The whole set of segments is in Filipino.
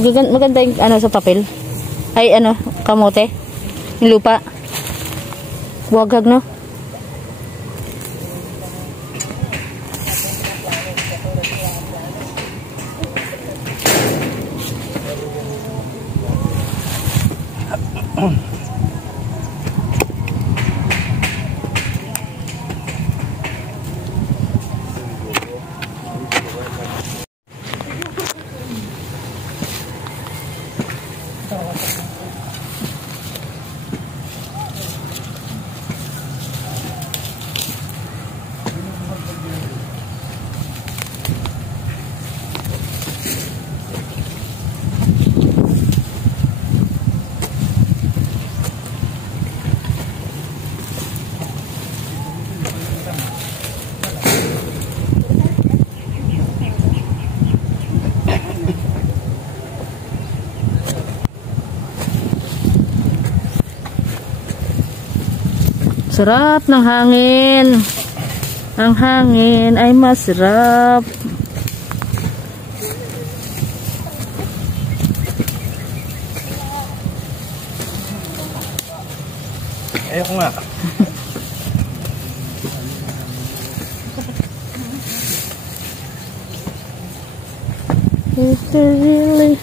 Maganda yung ano sa papel. Ay ano, kamote. Yung lupa. Wagag, no? Sarap ng hangin. Ang hangin ay masarap. Ayoko nga. It's really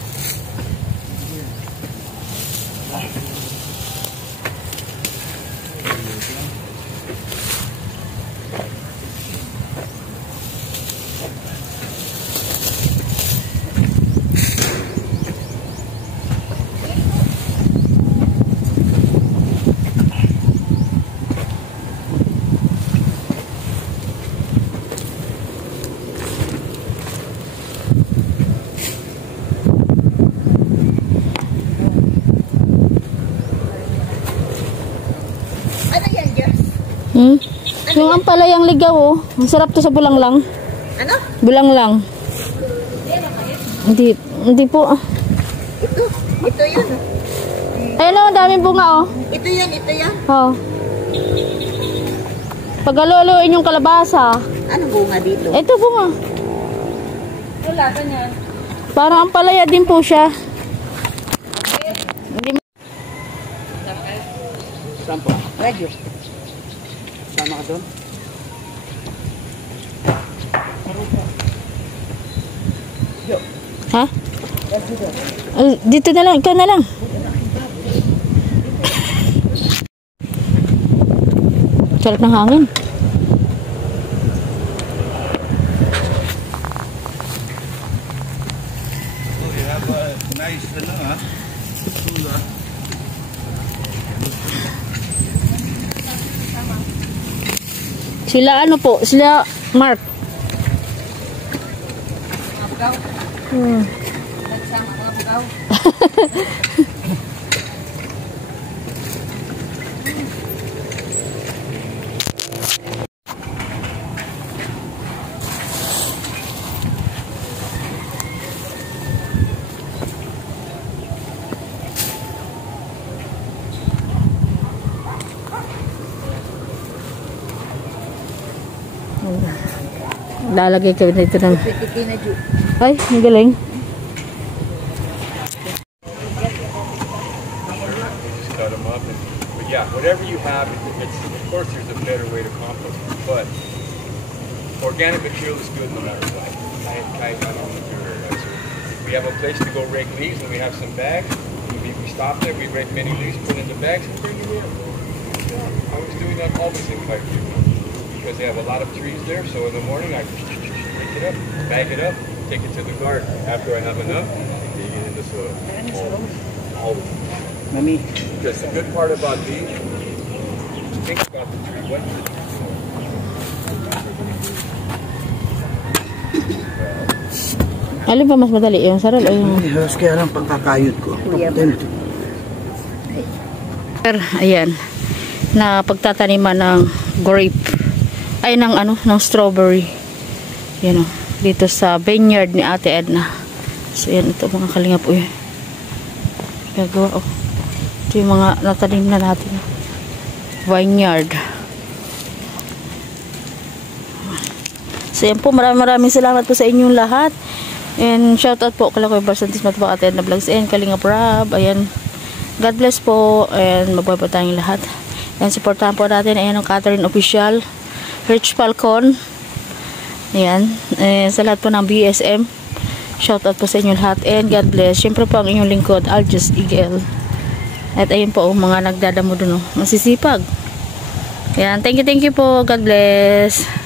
yung ampalayang ligaw, oh. Masarap to sa bulanglang. Ano? Bulanglang. Hindi po. Ito yun. Ayun, oh, daming bunga, oh. Ito yan. Oh. Paghaluin yung kalabasa. Anong bunga dito? Ito bunga. Wala ka niyan. Parang ampalaya din po siya. Saan po? Radyo. Sama ka doon? Ha? Dito na lang, ikaw na lang. Sarap ng hangin. Oh, you have a nice, cooler. Sila ano po? Sila Mark. Nagsama ka bugaw. Lalagay ko dito ng... Ay, ang galing. Cut them up, but yeah, whatever you have, it's of course there's a better way to compost, but organic material is good no matter what. I don't know if you're right. So we have a place to go rake leaves, and we have some bags. We stop there, we rake many leaves, put in the bags, and bring them in. I was doing that always in Kaifu, because they have a lot of trees there. So in the morning, I pick it up, bag it up, take it to the garden. After I have enough, dig it in the soil. All the time. Mami. Because the good part about these, think about the tree. What is it? Alin ba mas madali? Yung saral o yung... Kaya lang pagkakayod ko. Ayan. Na pagtataniman ng grape. Ay, ng ano, ng strawberry. Yan o. Dito sa vineyard ni Ate Edna. So, yan ito mga kalingap. Uy. Gagawa o. Ito yung mga natanim na natin. Vineyard. So, yan po. Maraming salamat po sa inyong lahat. And shoutout po kala Kuya Barsantis Matubang, Ate Edna Vlogs, and Kalingap Rab. Ayan. God bless po. And mabuhay po tayong lahat. And supportahan po natin. Ayan ang Catherine Official. Rich Falcon. Ayan. Sa lahat po ng BSM. Shoutout po sa inyo lahat. And God bless. Siyempre po ang inyong lingkod, Aljus Igel. At ayun po, mga nagdadamo dun. Masisipag. Ayan. Thank you po. God bless.